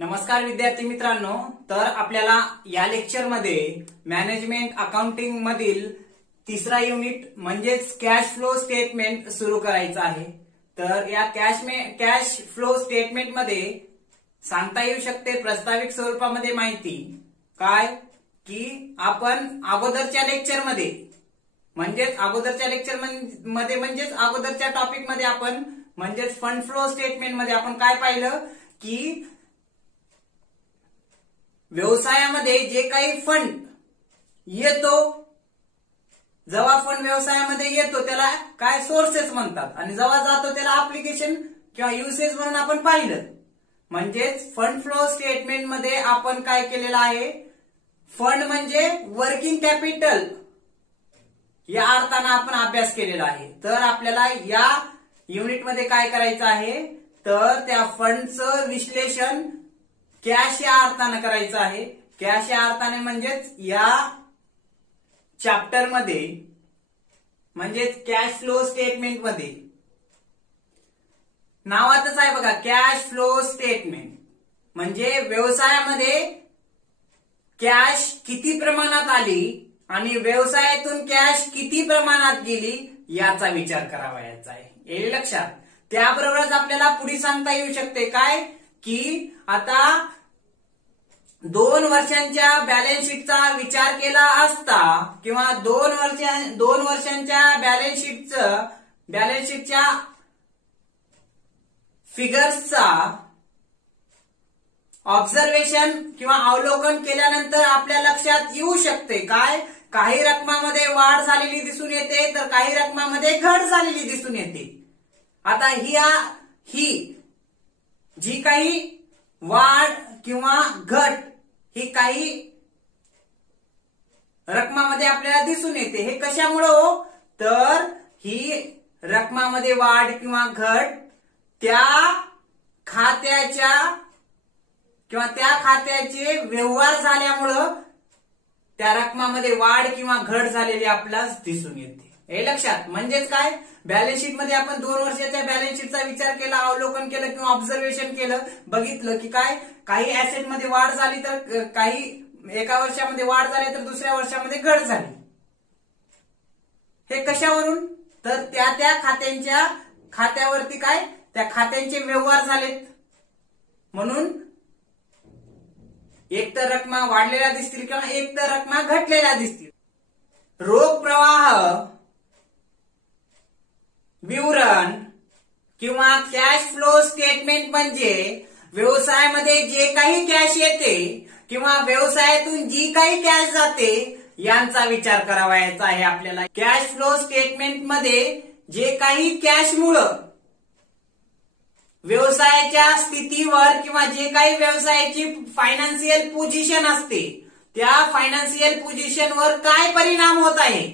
नमस्कार विद्यार्थी मित्रांनो, तर आपल्याला या लेक्चर मध्ये मॅनेजमेंट अकाउंटिंग मधील तिसरा युनिट म्हणजेच कॅश फ्लो स्टेटमेंट सुरू करायचा आहे। तर या कॅश फ्लो स्टेटमेंट मध्ये सांगता येऊ शकते प्रस्ताविक स्वरूपामध्ये माहिती काय की आपण अगोदरच्या लेक्चर मध्ये म्हणजेच अगोदरच्या टॉपिक मध्ये आपण म्हणजेच फंड फ्लो स्टेटमेंट मध्ये आपण काय पाहिलं की व्यवसायामध्ये जे काही फंड येतो, जेव्हा फंड व्यवसायामध्ये येतो त्याला काय सोर्सेस म्हणतात आणि जेव्हा जातो त्याला ऍप्लिकेशन किंवा युसेज म्हणून आपण पाहिलं। म्हणजेच फंड फ्लो स्टेटमेंट मध्ये आपण काय केलेलं आहे, फंड म्हणजे वर्किंग कॅपिटल या अर्थाने आपण अभ्यास केलेला आहे। तर आपल्याला या युनिट मध्ये काय करायचं आहे, तर त्या फंडचं विश्लेषण कॅश या अर्थाने करायचं आहे। कॅश या अर्थाने म्हणजेच या चॅप्टर मध्ये म्हणजेच कॅश फ्लो स्टेटमेंट मध्ये नावातच आहे बघा, कॅश फ्लो स्टेटमेंट म्हणजे व्यवसायामध्ये कॅश किती प्रमाणात आली आणि व्यवसायातून कॅश किती प्रमाणात गेली याचा विचार करावायचा आहे, हे लक्षात। त्याबरोबरच आपल्याला पुढे सांगता येऊ शकते काय की आता 2 वर्षांच्या बॅलन्स शीटचा विचार केला असता किंवा 2 वर्षांच्या बॅलन्स शीटच्या फिगर्सचा ऑब्झर्वेशन किंवा अवलोकन केल्यानंतर आपल्या लक्षात येऊ शकते काय, काही रकमामध्ये वाढ झालेली दिसून येते तर काही रकमामध्ये घट झालेली दिसून येते। आता ही जी काही वाढ किंवा घट ही काही रकमामध्ये आपल्याला दिसून येते, हे कशामुळे हो, तर ही रकमामध्ये वाढ किंवा घट त्या खात्याचे व्यवहार झाल्यामुळं त्या रकमामध्ये वाढ किंवा घट झालेली आपल्याला दिसून येते, हे लक्षात। म्हणजेच काय, बॅलन्स शीट मध्ये आपण 2 वर्षाच्या बॅलन्स शीटचा विचार केला, अवलोकन केलं किंवा ऑब्झर्वेशन केलं, बघितलं की काय काही ऍसेट मध्ये वाढ झाली तर काही एका वर्षामध्ये वाढ झाली तर दुसऱ्या वर्षामध्ये घट झाली। हे कशावरून, तर त्या खात्यावरती काय त्या खात्यांचे व्यवहार झालेत म्हणून एक तर रकमा वाढलेल्या दिसतील किंवा एक तर रकमा घटलेल्या दिसतील। रोख प्रवाह विवरण किंवा कॅश फ्लो स्टेटमेंट म्हणजे व्यवसायामध्ये जे काही कॅश येते किंवा व्यवसायातून जी काही कॅश जाते यांचा विचार करावायचा आहे आपल्याला। कॅश फ्लो स्टेटमेंट मध्ये जे काही कॅश मुळे व्यवसायाच्या स्थितीवर किंवा जे काही व्यवसायाची फायनान्शियल पोझिशन असते त्या फायनान्शियल पोझिशनवर काय परिणाम होत आहे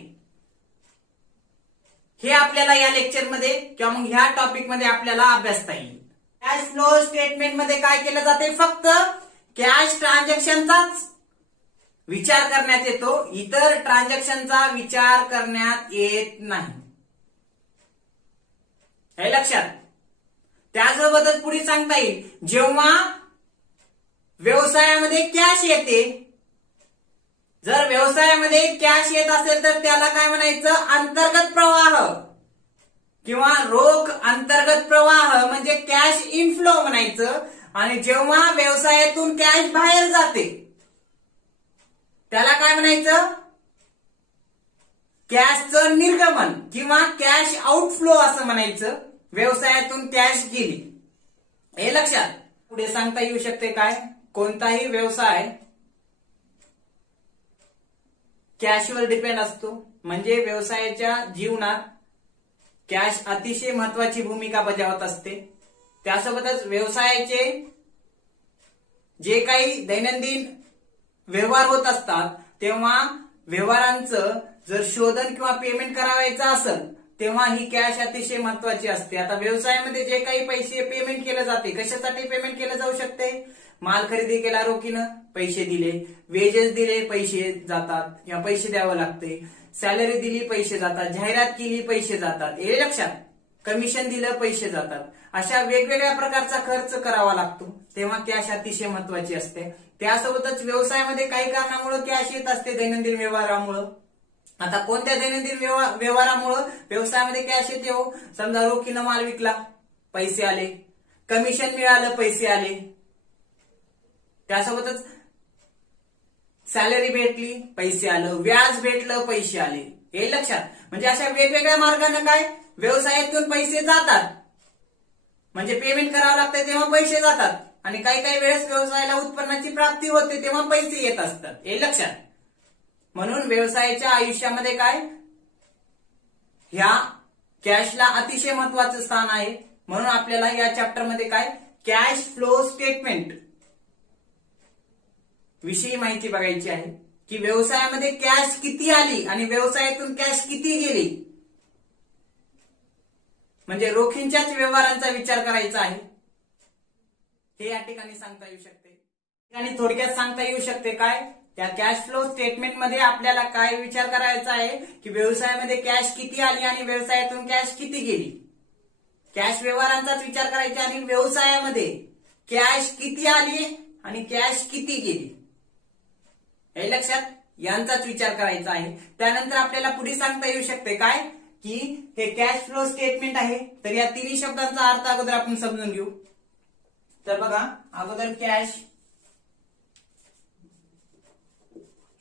हे आपल्याला या लेक्चर मध्ये किंवा मग ह्या टॉपिक मध्ये आपल्याला अभ्यासता येईल। कॅश फ्लो स्टेटमेंट मध्ये काय केलं जाते, फक्त कॅश ट्रान्झॅक्शनचाच विचार करण्यात येतो, इतर ट्रान्झॅक्शनचा विचार करण्यात येत नाही, हे लक्षात। त्यासोबतच पुढे सांगता येईल, जेव्हा व्यवसायामध्ये कॅश येते, जर व्यवसायामध्ये कॅश येत असेल तर त्याला काय म्हणायचं, अंतर्गत प्रवाह किंवा रोख अंतर्गत प्रवाह म्हणजे कॅश इनफ्लो म्हणायचं। आणि जेव्हा व्यवसायातून कॅश बाहेर जाते त्याला काय म्हणायचं, कॅशचं निर्गमन किंवा कॅश आउटफ्लो असं म्हणायचं। व्यवसायातून कॅश गेली, हे लक्षात। पुढे सांगता येऊ शकते काय, कोणताही व्यवसाय कॅशवर डिपेंड असतो, म्हणजे व्यवसायाच्या जीवनात कॅश अतिशय महत्वाची भूमिका बजावत असते। त्यासोबतच व्यवसायाचे जे काही दैनंदिन व्यवहार होत असतात तेव्हा व्यवहारांचं जर शोधन किंवा पेमेंट करावायचं असेल तेव्हा ही कॅश अतिशय महत्वाची असते। आता व्यवसायामध्ये जे काही पैसे पेमेंट केले जाते, कशासाठी पेमेंट केलं जाऊ शकते, माल खरेदी केला रोखीनं पैसे दिले, वेजेस दिले पैसे जातात किंवा पैसे द्यावं लागते, सॅलरी दिली पैसे जातात, जाहिरात केली पैसे जातात, हे लक्षात। कमिशन दिलं पैसे जातात. अशा वेगवेगळ्या प्रकारचा खर्च करावा लागतो, तेव्हा कॅश अतिशय महत्वाची असते. त्यासोबतच व्यवसायामध्ये काही कारणामुळे कॅश येत असते दैनंदिन व्यवहारामुळं. आता कोणत्या दैनंदिन व्यवहारामुळं व्यवसायामध्ये कॅश येते हो? समजा रोखीनं माल विकला, पैसे आले, कमिशन मिळालं, पैसे आले, त्यासोबतच सॅलरी भेटली, पैसे आलं, व्याज भेटलं, पैसे आले. हे लक्षात. म्हणजे अशा वेगवेगळ्या मार्गाने काय व्यवसायातून पैसे जातात, म्हणजे पेमेंट करावं लागतं तेव्हा पैसे जातात, आणि काही काही वेळेस व्यवसायाला उत्पन्नाची प्राप्ती होते तेव्हा पैसे येत असतात. हे लक्षात. म्हणून व्यवसायाच्या आयुष्यामध्ये काय ह्या कॅशला अतिशय महत्वाचं स्थान आहे. म्हणून आपल्याला या चॅप्टरमध्ये काय कॅश फ्लो स्टेटमेंट विषयी माहिती बघायची आहे, की व्यवसायामध्ये कॅश किती आली आणि व्यवसायातून कॅश किती गेली. म्हणजे रोखींच्याच व्यवहारांचा विचार करायचा आहे, हे या ठिकाणी सांगता येऊ शकते. आणि थोडक्यात सांगता येऊ शकते काय, त्या कॅश फ्लो स्टेटमेंट मध्ये आपल्याला काय विचार करायचा आहे, की व्यवसायामध्ये कॅश किती आली आणि व्यवसायातून कॅश किती गेली. कॅश व्यवहारांचाच विचार करायचा आणि व्यवसायामध्ये कॅश किती आली आणि कॅश किती गेली, हे लक्षात, यांचाच विचार करायचा आहे. त्यानंतर आपल्याला पुढे सांगता येऊ शकते काय, की हे कॅश फ्लो स्टेटमेंट आहे, तर या तिन्ही शब्दांचा अर्थ अगोदर आपण समजून घेऊ. तर बघा, अगोदर कॅश,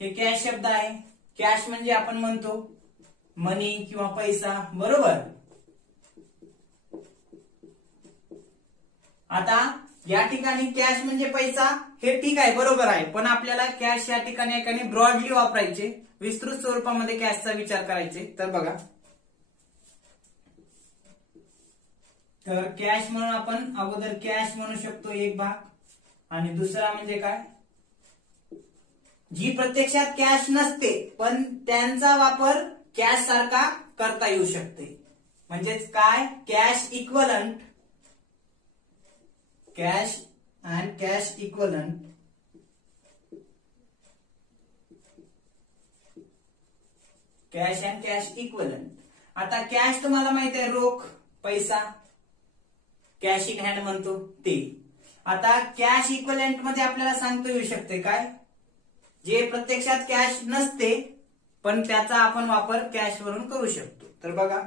हे कॅश शब्द आहे. कॅश म्हणजे आपण म्हणतो मनी किंवा पैसा, बरोबर. आता या ठिकाणी कॅश म्हणजे पैसा, हे ठीक आहे, बरोबर आहे. पण आपल्याला कॅश या ठिकाणी ब्रॉडली वापरायचे, विस्तृत स्वरूपामध्ये कॅशचा विचार करायचे. तर बघा, तर कॅश म्हणून आपण अगोदर कॅश म्हणू शकतो एक भाग, आणि दुसरा म्हणजे काय, जी प्रत्यक्षात कॅश नसते पण त्यांचा वापर कॅश सारखा करता येऊ शकते. म्हणजेच काय, cash equivalent, cash and cash equivalent, cash and cash equivalent. आता कॅश तुम्हाला माहिती आहे, रोख पैसा, कॅश इन हँड म्हणतो ते. आता कॅश इक्वलंट मध्ये आपल्याला सांगता येऊ शकते काय, जे प्रत्यक्षात कॅश नसते पण त्याचा आपण वापर कॅश वरून करू शकतो. तर बघा,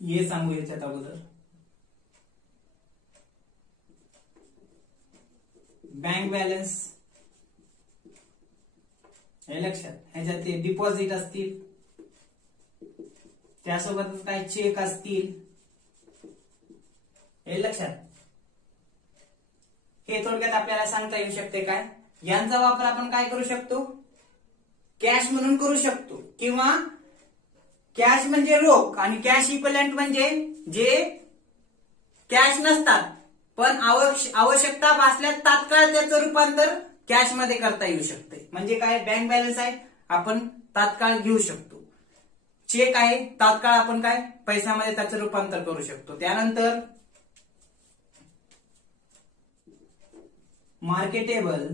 हे सांगू याच्यात अगोदर, बँक बॅलन्स, हे लक्षात, ह्याच्यात ते डिपॉझिट असतील, त्यासोबतच काही चेक असतील, हे लक्षात. हे थोडक्यात आपल्याला सांगता येऊ शकते काय, यांचा वापर आपण काय करू शकतो, कॅश म्हणून करू शकतो, किंवा कॅश म्हणजे रोख आणि कॅश इक्विव्हॅलेंट म्हणजे जे कॅश नसतात पण आवश्यकता भासल्यास तात्काळ त्याचं रूपांतर कॅश मध्ये करता येऊ शकते. म्हणजे काय, बँक बॅलन्स आहे, आपण तात्काळ घेऊ शकतो. चेक आहे, तात्काळ आपण काय पैशामध्ये त्याचं रूपांतर करू शकतो. त्यानंतर मार्केटेबल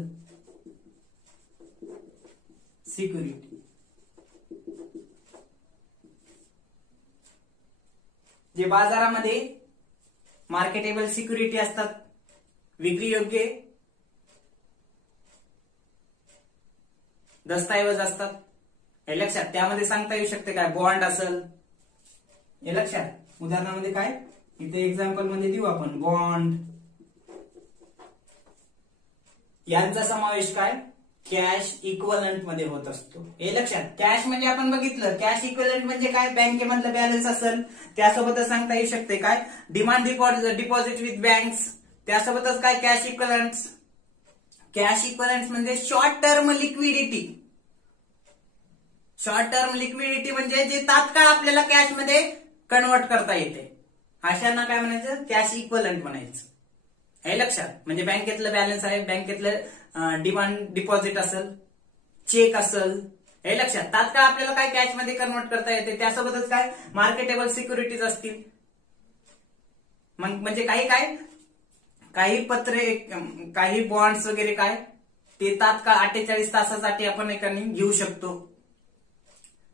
सिक्युरिटी, जे बाजारामध्ये मार्केटेबल सिक्युरिटी असतात, विक्री योग्य दस्तऐवज असतात, हे लक्षात. त्यामध्ये सांगता येऊ शकते काय, बॉन्ड असेल, हे लक्षात. उदाहरणामध्ये काय, इथे एक्झाम्पल मध्ये देऊ आपण, बॉन्ड, यांचा समावेश काय कॅश इक्वलंट मध्ये होत असतो, हे लक्षात. कॅश म्हणजे आपण बघितलं, कॅश इक्वलंट म्हणजे काय, बँकेमधलं बॅलन्स असेल, त्यासोबतच सांगता येऊ शकते काय, डिमांड डिपॉझिट विथ बँक्स, त्यासोबतच काय कॅश इक्वलंट. कॅश इक्वलंट म्हणजे short term liquidity, short term liquidity म्हणजे जे तात्काळ आपल्याला कॅश मध्ये कन्वर्ट करता येते, अशांना काय म्हणायचं, कॅश इक्वलंट म्हणायचं, हे लक्षात. म्हणजे बँकेतलं बॅलन्स आहे, बँकेतलं डिमांड डिपॉझिट असेल, चेक असेल, हे लक्षात. तात्काळ आपल्याला काय कॅश मध्ये कन्वर्ट करता येते. त्यासोबतच काय मार्केटेबल सिक्युरिटीज असतील, म्हणजे काही पत्रे, काही बॉन्ड्स वगैरे काय ते तात्काळ 48 तासासाठी आपण एकाने घेऊ शकतो.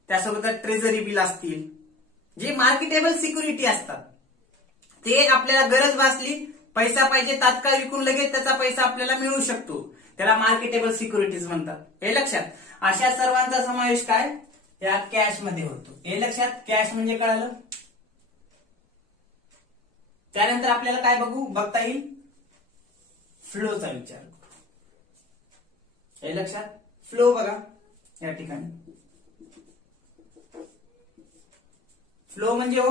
त्यासोबतच ट्रेझरी बिल असतील, जे मार्केटेबल सिक्युरिटी असतात ते आपल्याला गरज भासली, पैसा पाहिजे, तात्काळ विकून लगेच त्याचा पैसा आपल्याला मिळू शकतो, त्याला मार्केटेबल सिक्युरिटीज म्हणतात. हे लक्षात. अशा सर्वांचा समावेश काय या कॅश मध्ये होतो. हे लक्षात. कॅश म्हणजे कळालं. त्यानंतर आपल्याला काय बघता येईल, फ्लोचा विचार करू. हे लक्षात. फ्लो बघा या ठिकाणी. फ्लो म्हणजे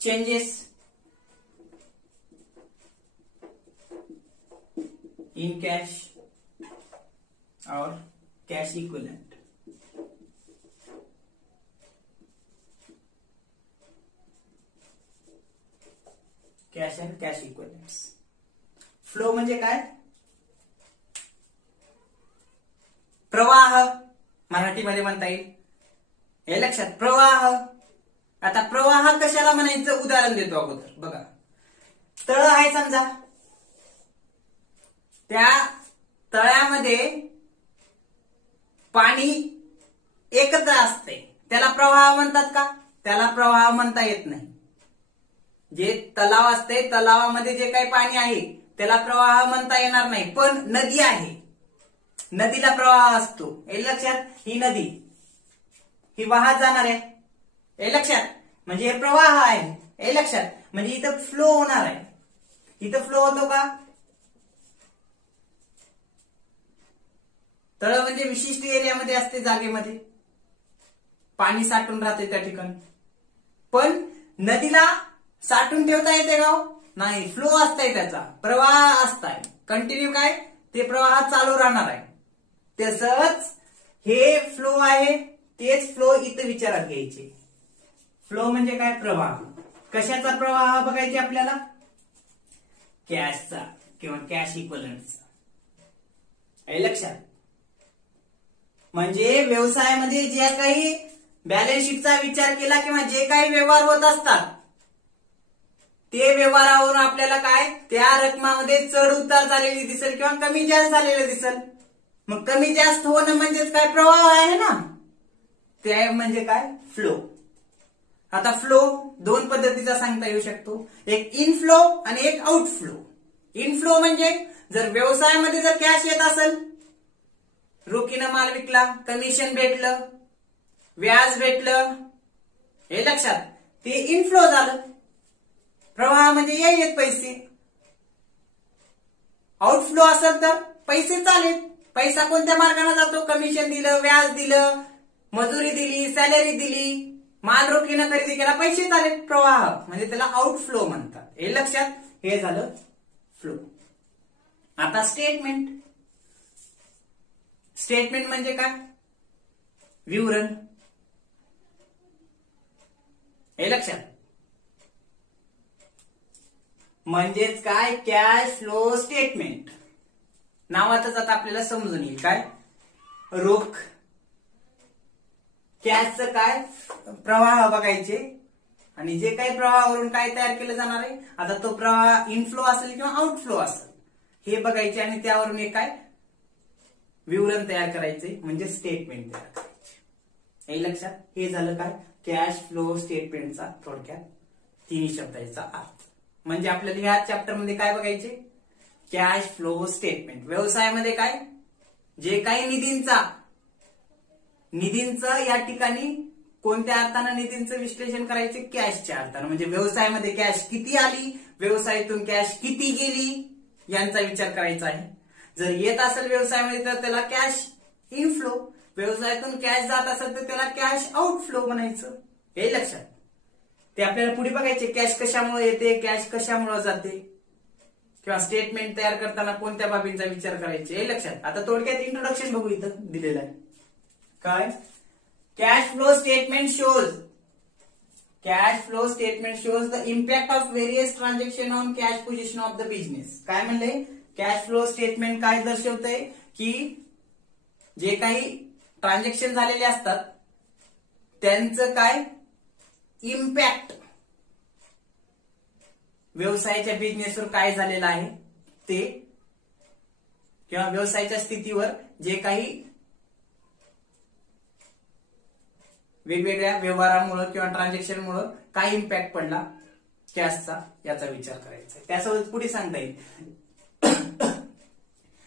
चेंजेस इन कैश और cash equivalent. Cash and cash equivalents. Flow म्हणजे काय, प्रवाह मराठीमध्ये म्हणता येईल. हे लक्षात. प्रवाह. आता प्रवाह कशाला म्हणायचं उदाहरण देतो अगोदर. बघा, तळ आहे समजा, त्या तळ्यामध्ये पाणी एकत्र असते, त्याला प्रवाह म्हणतात का? त्याला प्रवाह म्हणता येत नाही. जे तलाव असते, तलावामध्ये जे काही पाणी आहे त्याला प्रवाह म्हणता येणार नाही. पण नदी आहे, नदीला प्रवाह असतो. हे लक्षात. ही नदी ही वाहत जाणार आहे. हे लक्षात. म्हणजे हे प्रवाह आहे. हे लक्षात. म्हणजे इथं फ्लो होणार आहे. इथं फ्लो होतो का? तळ म्हणजे विशिष्ट एरियामध्ये असते, जागेमध्ये पाणी साठून राहते त्या ठिकाणी. पण नदीला साठून ठेवता येते का? नाही. फ्लो असताय, त्याचा प्रवाह असताय कंटिन्यू. काय ते प्रवाह चालू राहणार आहे. तसंच हे फ्लो आहे, तेच फ्लो इथं विचारात घ्यायचे. फ्लो म्हणजे काय, प्रवाह. कशाचा प्रवाह बघायचे आपल्याला? कॅशचा किंवा कॅश इक्विवेलेंटचा. हे लक्षात. म्हणजे व्यवसायामध्ये जे काही बॅलन्स शीटचा विचार केला किंवा जे काही व्यवहार होत असतात ते व्यवहारावरून आपल्याला काय त्या रकमामध्ये चढ उतार झालेली दिसेल किंवा कमी जास्त झालेलं दिसेल. मग कमी जास्त होणं म्हणजेच काय, प्रवाह आहे ना. ते म्हणजे काय, फ्लो. आता फ्लो दोन पद्धतीचा सांगता येऊ शकतो, एक इनफ्लो आणि एक आउटफ्लो. इनफ्लो म्हणजे जर व्यवसायामध्ये जर कॅश येत असेल, रोखीनं माल विकला, कमिशन भेटलं, व्याज भेटलं, हे लक्षात, ते इनफ्लो झालं. प्रवाह म्हणजे येईल पैसे. आउटफ्लो असेल तर पैसे चालेल. पैसा कोणत्या मार्गाने जातो? कमिशन दिलं, व्याज दिलं, मजुरी दिली, सॅलरी दिली, माल रोखीनं खरेदी केला, पैसे चालेल. प्रवाह म्हणजे त्याला आउटफ्लो म्हणतात. हे लक्षात. हे झालं फ्लो. आता स्टेटमेंट. स्टेटमेंट म्हणजे काय, विवरण. हे लक्षात. म्हणजेच काय, कॅश फ्लो स्टेटमेंट. नावातच आता आपल्याला समजून येईल काय, रोख. कॅशचं काय, प्रवाह बघायचे आणि जे काही प्रवाहावरून काय तयार केलं जाणार आहे, आता तो प्रवाह इनफ्लो असेल किंवा आउटफ्लो असेल हे बघायचे आणि त्यावरून एक काय विवरण तयार करायचे म्हणजे स्टेटमेंट तयार करायचे. हे लक्षात. हे झालं काय, कॅश फ्लो स्टेटमेंटचा थोडक्यात तिन्ही शब्दाचा अर्थ. म्हणजे आपल्याला ह्या चॅप्टर मध्ये काय बघायचे, कॅश फ्लो स्टेटमेंट. व्यवसायामध्ये काय जे काही निधींचं या ठिकाणी कोणत्या अर्थानं निधींचं विश्लेषण करायचे, कॅशच्या अर्थानं. म्हणजे व्यवसायामध्ये कॅश किती आली, व्यवसायातून कॅश किती गेली यांचा विचार करायचा आहे. जर येत असेल व्यवसायामध्ये तर त्याला कॅश इनफ्लो, व्यवसायातून कॅश जात असेल तर त्याला कॅश आउटफ्लो म्हणायचं. हे लक्षात. ते आपल्याला पुढे बघायचे, कॅश कशामुळे येते, कॅश कशामुळे जाते, किंवा स्टेटमेंट तयार करताना कोणत्या बाबींचा विचार करायचे. हे लक्षात. आता थोडक्यात इंट्रोडक्शन बघू. इथं दिलेलं आहे काय, cash flow statement shows. Cash flow statement shows the impact of various transaction on cash position of the business. काय म्हणले, कॅश फ्लो स्टेटमेंट काय दर्शवतंय की जे काही ट्रान्झॅक्शन झालेले असतात त्यांचं काय इम्पॅक्ट व्यवसायाच्या बिझनेसवर काय झालेलं आहे ते, किंवा व्यवसायाच्या स्थितीवर जे काही वेगवेगळ्या व्यवहारामुळे किंवा ट्रान्झॅक्शनमुळे काय इम्पॅक्ट पडला कॅशचा याचा विचार करायचा. त्यासोबत पुढे सांगता येईल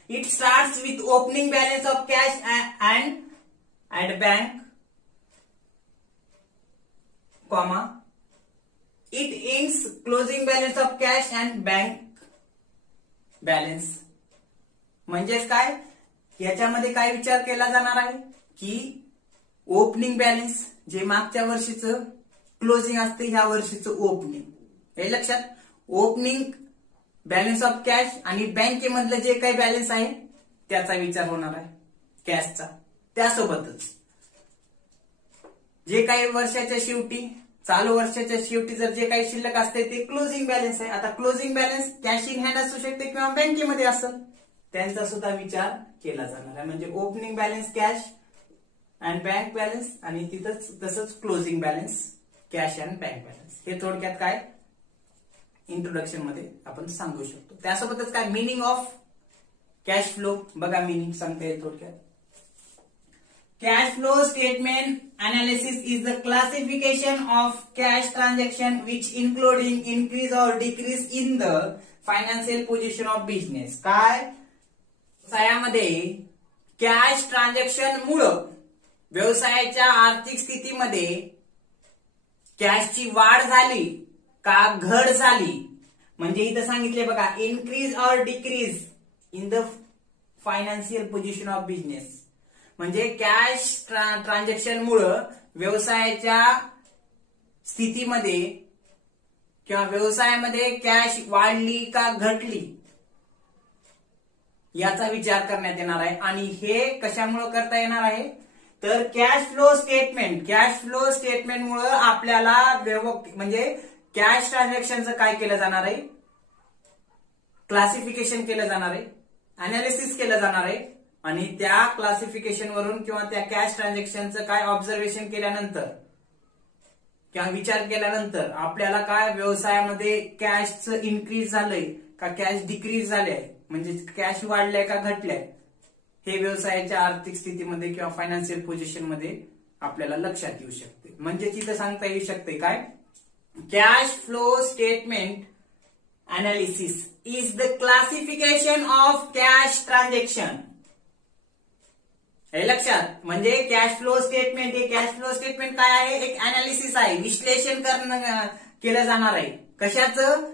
it starts with opening balance of cash and bank comma it ends closing balance of cash and bank balance. म्हणजेच काय याच्यामध्ये काय विचार केला जाणार आहे की ओपनिंग बॅलन्स जे मागच्या वर्षीचं क्लोजिंग असते ह्या वर्षीचं ओपनिंग, हे लक्षात. ओपनिंग बॅलन्स ऑफ कॅश आणि बँकेमधलं जे काही बॅलन्स आहे त्याचा विचार होणार आहे कॅशचा. त्यासोबतच जे काही वर्षाच्या शेवटी चालू वर्षाच्या शेवटी जर जे काही शिल्लक असते ते क्लोजिंग बॅलन्स आहे. आता closing balance cash in hand असू शकते किंवा बँकेमध्ये असेल, त्यांचा सुद्धा विचार केला जाणार आहे. म्हणजे opening balance cash and bank balance आणि तिथंच तसंच closing balance cash and bank balance. हे थोडक्यात काय इंट्रोडक्शन मध्ये आपण सांगू शकतो. त्यासोबतच काय मिनिंग ऑफ कॅश फ्लो बघा, मिनिंग सांगता येईल थोडक्यात. Cash flow statement analysis is the classification of cash transaction which including increase or decrease in the financial position of business. काय व्यवसायामध्ये कॅश ट्रान्झॅक्शन मुळे व्यवसायाच्या आर्थिक स्थितीमध्ये कॅशची वाढ झाली का घट झाली, म्हणजे इथं सांगितले बघा इन्क्रीज और decrease in the financial position of business. म्हणजे कॅश ट्रान्झॅक्शन मुळे व्यवसायाच्या स्थितीमध्ये किंवा व्यवसायामध्ये कॅश वाढली का घटली याचा विचार करण्यात येणार आहे. आणि हे कशामुळे करता येणार आहे तर कॅश फ्लो स्टेटमेंट मुळे आपल्याला म्हणजे कॅश ट्रान्झॅक्शनचं काय केलं जाणार आहे, क्लासिफिकेशन केलं जाणार आहे, अनालिसिस केलं जाणार आहे. आणि त्या क्लासिफिकेशन वरून किंवा त्या कॅश ट्रान्झॅक्शनचं काय ऑब्झर्वेशन केल्यानंतर किंवा विचार केल्यानंतर आपल्याला काय व्यवसायामध्ये कॅशचं इन्क्रीज झालंय का कॅश डिक्रीज झालंय, म्हणजे कॅश वाढलाय का घटलाय, हे व्यवसायाच्या आर्थिक स्थितीमध्ये किंवा फायनान्शियल पोझिशन मध्ये आपल्याला लक्षात येऊ शकते. म्हणजे तिथं सांगता येऊ शकते काय cash flow statement analysis is the classification of cash transaction. हे लक्षात. म्हणजे कॅश फ्लो स्टेटमेंट, हे कॅश फ्लो स्टेटमेंट काय आहे, एक अनालिसिस आहे, विश्लेषण केलं जाणार आहे. कशाचं,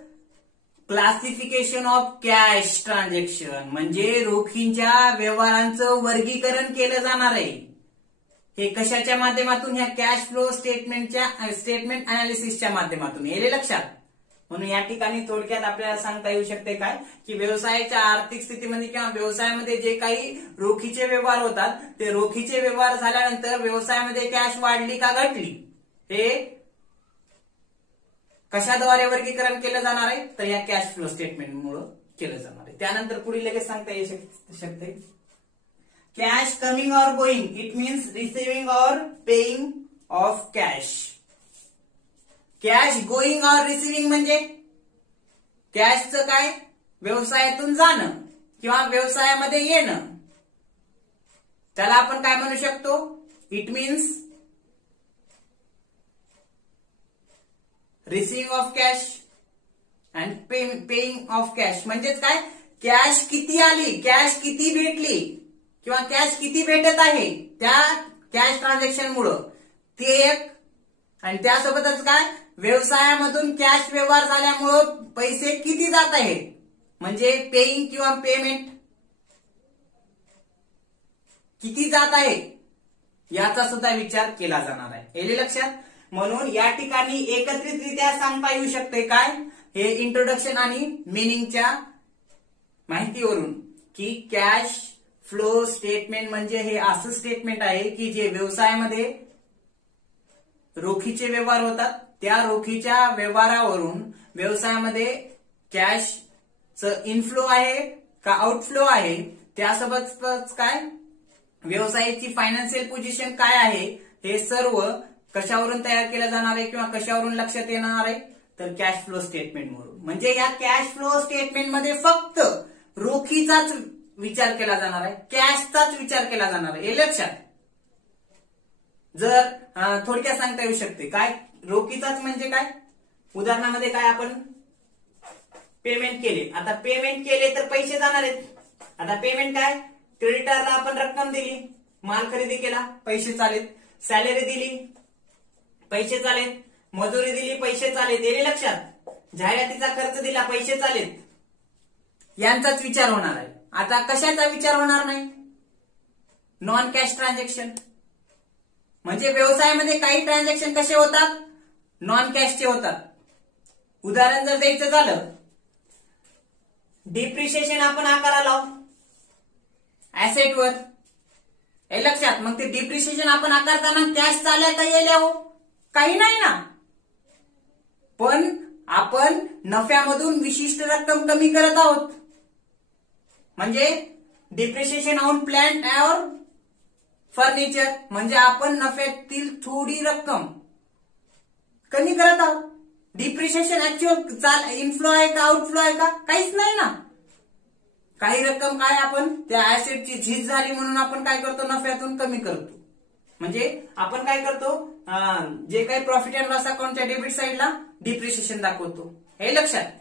क्लासिफिकेशन ऑफ कॅश ट्रान्झॅक्शन, म्हणजे रोखीच्या व्यवहारांचं वर्गीकरण केलं जाणार आहे. हे कशाच्या माध्यमातून, ह्या कॅश फ्लो स्टेटमेंट अनालिसिसच्या माध्यमातून. हे लक्षात. म्हणून या ठिकाणी थोडक्यात आपल्याला सांगता येऊ शकते काय की व्यवसायाच्या आर्थिक स्थितीमध्ये किंवा व्यवसायामध्ये जे काही रोखीचे व्यवहार होतात ते रोखीचे व्यवहार झाल्यानंतर व्यवसायामध्ये कॅश वाढली का घटली हे कशाद्वारे वर्गीकरण केलं जाणार आहे तर या कॅश फ्लो स्टेटमेंटमुळे केलं जाणार आहे. त्यानंतर पुढे लगेच सांगता येऊ शकते cash coming or going, it means receiving or paying off cash. Cash going और रिसिव्हिंग म्हणजे कॅशचं काय, व्यवसायातून जाणं किंवा व्यवसायामध्ये येणं, त्याला आपण काय म्हणू शकतो, it means receiving of cash and paying off cash. म्हणजेच काय, कॅश किती आली, कॅश किती भेटली किंवा कॅश किती भेटत आहे त्या कॅश ट्रान्झॅक्शन मुळे ते एक. आणि त्यासोबतच काय, व्यवसायामधून कॅश व्यवहार झाल्यामुळं पैसे किती जात आहेत, म्हणजे पेइंग किंवा पेमेंट किती जात आहे याचा सुद्धा विचार केला जाणार आहे. हे लक्षात. म्हणून या ठिकाणी एकत्रितरित्या सांगता येऊ शकते काय, हे इंट्रोडक्शन आणि मिनिंगच्या माहितीवरून की कॅश फ्लो स्टेटमेंट म्हणजे हे असं स्टेटमेंट आहे की जे व्यवसायामध्ये रोखीचे व्यवहार होतात, त्या रोखीच्या व्यवहारावरून व्यवसायामध्ये कॅशचं इनफ्लो आहे का आउटफ्लो आहे, त्यासोबतच काय व्यवसायाची फायनान्शियल पोझिशन काय आहे, हे सर्व कशावरून तयार केलं जाणार आहे किंवा कशावरून लक्षात येणार आहे तर कॅश फ्लो स्टेटमेंट म्हणून. म्हणजे या कॅश फ्लो स्टेटमेंट मध्ये फक्त रोखीचाच विचार केला जाणार आहे, कॅशचाच विचार केला जाणार आहे. हे लक्षात. जर थोडक्यात सांगता येऊ शकते काय रोखीचाच म्हणजे काय उदाहरणामध्ये काय आपण पेमेंट केले आता पेमेंट केले तर पैसे जाणार आहेत आता पेमेंट काय क्रेडिटरला आपण रक्कम दिली माल खरेदी केला पैसे चालेत सॅलरी दिली पैसे चालेत मजुरी दिली पैसे चालेत येणे लक्षात जाहिरातीचा खर्च दिला पैसे चालेत यांचाच विचार होणार आहे आता कशाचा विचार होणार नाही नॉन कॅश ट्रान्झॅक्शन म्हणजे व्यवसायामध्ये काही ट्रान्झॅक्शन कसे होतात नॉन कॅशचे होतात उदाहरण जर द्यायचं झालं डिप्रिशिएशन आपण आकारा लावू ऍसेटवर हे लक्षात मग ते डिप्रिशिएशन आपण आकारताना कॅश चालल्या का येल्या हो काही नाही ना पण आपण नफ्यामधून विशिष्ट रक्कम कमी करत आहोत म्हणजे डिप्रिशिएशन ऑन प्लांट और फर्निचर म्हणजे आपण नफ्यातील थोडी रक्कम कमी करत आहोत डिप्रिशिएशन ऍक्च्युअल इनफ्लो आहे का आउटफ्लो आहे का काहीच नाही ना काही रक्कम काय आपण त्या ऍसेटची झीज झाली म्हणून आपण काय करतो नफ्यातून कमी करतो म्हणजे आपण काय करतो जे काही प्रॉफिट अँड लॉस अकाउंटच्या डेबिट साईडला डिप्रिशिएशन दाखवतो हे लक्षात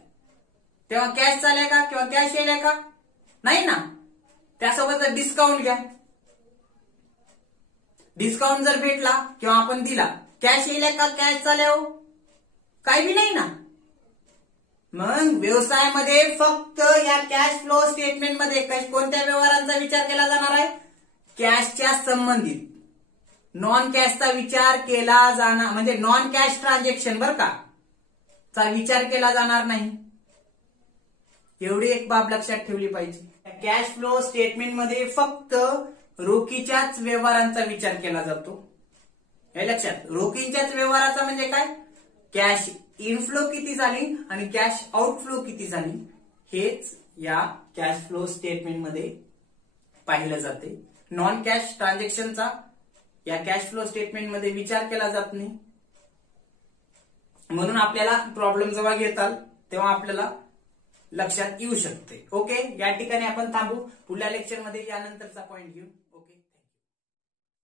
तेव्हा कॅश चालय का किंवा कॅश येईल का नाही ना त्यासोबत डिस्काउंट घ्या डिस्काउंट जर भेटला किंवा आपण दिला कॅश येईल का कॅश चालय हो काही बी नाही ना मग व्यवसायामध्ये फक्त या कॅश फ्लो स्टेटमेंट मध्ये कोणत्या व्यवहारांचा विचार केला जाणार आहे कॅशच्या संबंधित नॉन कॅशचा विचार केला जाणार म्हणजे नॉन कॅश ट्रान्झॅक्शन बर का चा विचार केला जाणार नाही एवढी एक बाब लक्षात ठेवली पाहिजे कॅश फ्लो स्टेटमेंट मध्ये फक्त रोखीच्याच व्यवहारांचा विचार केला जातो हे लक्षात रोखीच्याच व्यवहाराचा म्हणजे काय कॅश इनफ्लो किती झाली आणि कॅश आउटफ्लो किती झाली हेच या कॅश फ्लो स्टेटमेंट मध्ये पाहिलं जाते नॉन कॅश ट्रान्झॅक्शनचा या कॅश फ्लो स्टेटमेंट मध्ये विचार केला जात नाही म्हणून आपल्याला प्रॉब्लेम जेव्हा घेतात तेव्हा आपल्याला लक्षात येऊ शकते ओके या ठिकाणी आपण थांबू पुढल्या लेक्चरमध्ये यानंतरचा पॉइंट घेऊ